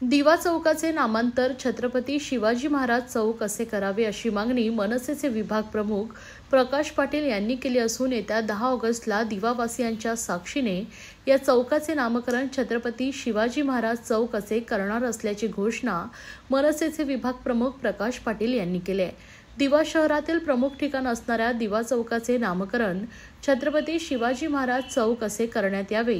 दिवा चौकाचे नामांतर छत्रपती शिवाजी महाराज चौक असे करावे अशी मागणी मनसेचे विभाग प्रमुख प्रकाश पाटील यांनी केली असून येत्या 10 ऑगस्टला दिवावासियांच्या साक्षीने या चौकाचे नामकरण छत्रपती शिवाजी महाराज चौक असे करणार असल्याची घोषणा मनसेचे विभाग प्रमुख प्रकाश पाटील यांनी केली आहे। दिवा शहरातील प्रमुख ठिकाण असणाऱ्या दिवा चौकाचे नामकरण छत्रपती शिवाजी महाराज चौक असे करण्यात यावे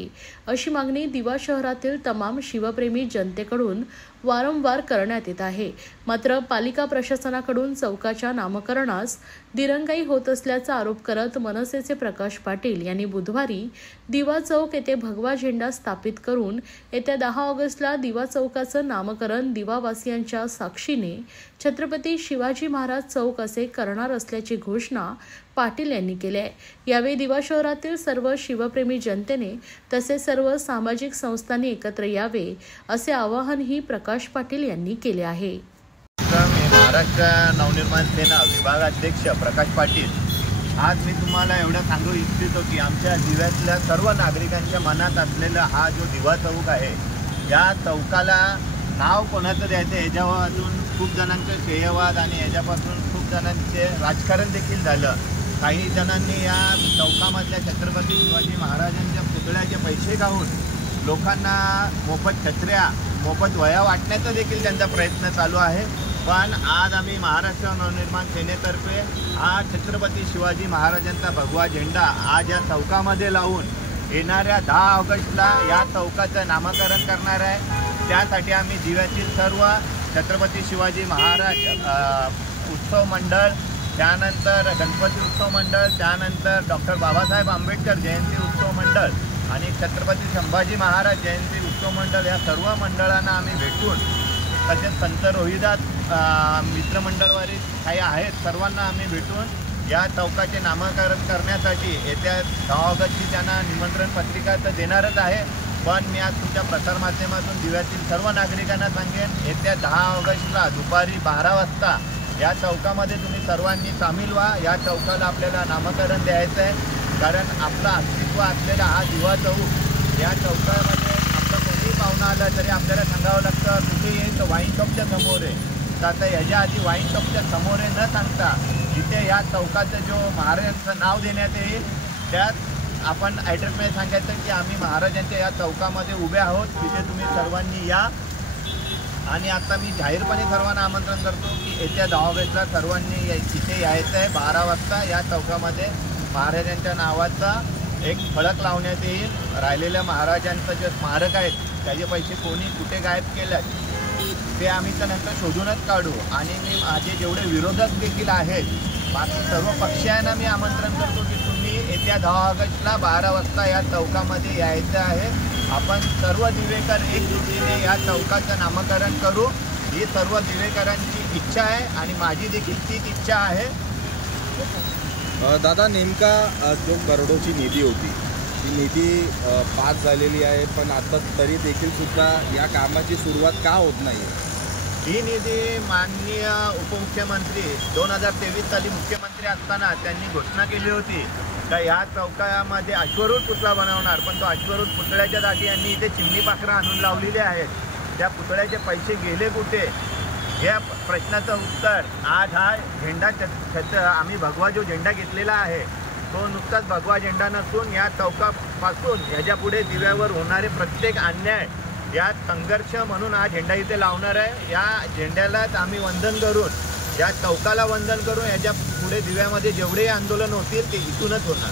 अशी मागणी दिवा शहरातील तमाम शिवप्रेमी जनतेकडून वारंवार करण्यात येत आहे। मात्र पालिका प्रशासनाकडून चौकाच्या नामकरणास दिरंगाई होत असल्याचा आरोप करत मनसेचे प्रकाश पाटील यांनी बुधवारी दिवा चौक येथे भगवा झेंडा स्थापित करून येत्या 10 ऑगस्टला दिवा चौकाचं नामकरण दिवावासियांच्या साक्षीने छत्रपती शिवाजी महाराज चौक असे करणार असल्याची घोषणा पाटील यांनी केली आहे। यावेळी दिवा शहरातील सर्व शिवप्रेमी जनतेने तसेच सर्व सामाजिक संस्थांनी एकत्र यावे असे आवाहनही प्रकाश पाटील यांनी केले आहे। महाराष्ट्र नवनिर्माण सेना विभागाध्यक्ष प्रकाश पाटील, आज मी तुम्हाला एवढं सांगू इच्छितो की आमच्या दिव्यातल्या सर्व नागरिकांच्या मनात असलेला हा जो दिवा चौक आहे, या चौकाला नाव कोणाचं द्यायचं याच्यावर अजून खूप जणांचे श्रेयवाद आणि याच्यापासून खूप जणांचे राजकारण देखील झालं। काही जणांनी या चौकामधल्या छत्रपती शिवाजी महाराजांच्या पुतळ्याचे पैसे खाऊन लोकांना मोफत छत्र्या, मोफत वह्या वाटण्याचा देखील त्यांचा प्रयत्न चालू आहे। पण आज आम्ही महाराष्ट्र नवनिर्माण सेनेतर्फे हा छत्रपती शिवाजी महाराजांचा भगवा झेंडा आज या चौकामध्ये लावून येणाऱ्या 10 ऑगस्टला या चौकाचं नामकरण करणार आहे। त्यासाठी आम्ही दिव्यातील सर्व छत्रपती शिवाजी महाराज उत्सव मंडळ, त्यानंतर गणपती उत्सव मंडळ, त्यानंतर डॉक्टर बाबासाहेब आंबेडकर जयंती उत्सव मंडळ आणि छत्रपती संभाजी महाराज जयंती उत्सव मंडळ या सर्व मंडळांना आम्ही भेटून, तसेच संत रोहिदास मित्रमंडळवारी काही आहेत, सर्वांना आम्ही भेटून या चौकाचे नामकरण करण्यासाठी येत्या 10 ऑगस्टची त्यांना निमंत्रण पत्रिका तर देणारच आहे। पण मी आज तुमच्या प्रसारमाध्यमातून दिव्यातील सर्व नागरिकांना सांगेन, येत्या 10 ऑगस्टला दुपारी 12 वाजता या चौकामध्ये तुम्ही सर्वांनी सामील व्हा। या चौकाला आपल्याला नामकरण द्यायचं आहे, कारण आपलं अस्तित्व असलेला हा दिवा चौक, या चौकामध्ये आपलं कोणीही पाहुणा आला तरी आपल्याला सांगावं लागतं कुठे येईल तर वाईन शॉपच्या समोर आहे। तर आता ह्याच्या आधी वाईन शॉपच्या समोर आहे न सांगता जिथे या चौकाचं जो महाराजांचं नाव देण्यात येईल त्यात आपण ॲड्रेसमध्ये सांगायचं की आम्ही महाराजांच्या या चौकामध्ये उभे आहोत, तिथे तुम्ही सर्वांनी या। आणि आता मी जाहीरपणे सर्वांना आमंत्रण करतो की येत्या 10 ऑगस्टला सर्वांनी तिथे यायचं आहे। 12 वाजता या चौकामध्ये महाराजांच्या नावाचा एक फलक लावण्यात येईल। राहिलेल्या महाराजांचं जे स्मारक आहेत त्याचे पैसे कोणी कुठे गायब केलेत ते आम्ही तर नंतर शोधूनच काढू। आणि मी माझे जेवढे विरोधक देखील आहेत, बाकी सर्व पक्षांना मी आमंत्रण करतो की तुम्ही येत्या 10 ऑगस्टला 12 वाजता या चौकामध्ये यायचं आहे। आपण सर्व दिवेकर एकजुटीने या चौकाचं नामकरण करू, ही सर्व दिवेकरांची इच्छा आहे आणि माझी देखील तीच इच्छा आहे। दादा, नेमका जो करोडोची निधी होती ती निधी पास झालेली आहे, पण आता तरी देखील सुद्धा या कामाची सुरुवात का होत नाही? ही निधी माननीय उपमुख्यमंत्री 2023 साली मुख्यमंत्री असताना त्यांनी घोषणा केली होती का या चौकामध्ये अश्वरूढ पुतळा बनवणार, पण तो अश्वरूढ पुतळ्याच्या जागी यांनी इथे चिमणी पाखरं आणून लावलेले आहेत। त्या पुतळ्याचे पैसे गेले कुठे या प्रश्नाचं उत्तर आज हा झेंडा आम्ही भगवा जो झेंडा घेतलेला आहे तो नुकताच भगवा झेंडा नसून या चौकापासून ह्याच्या पुढे दिव्यावर होणारे प्रत्येक अन्याय या संघर्ष म्हणून हा झेंडा इथे लावणार आहे। या झेंड्यालाच आम्ही वंदन करून, या चौकाला वंदन करून याच्या पुढे दिव्यामध्ये जेवढे आंदोलन होतील ते इथूनच होणार।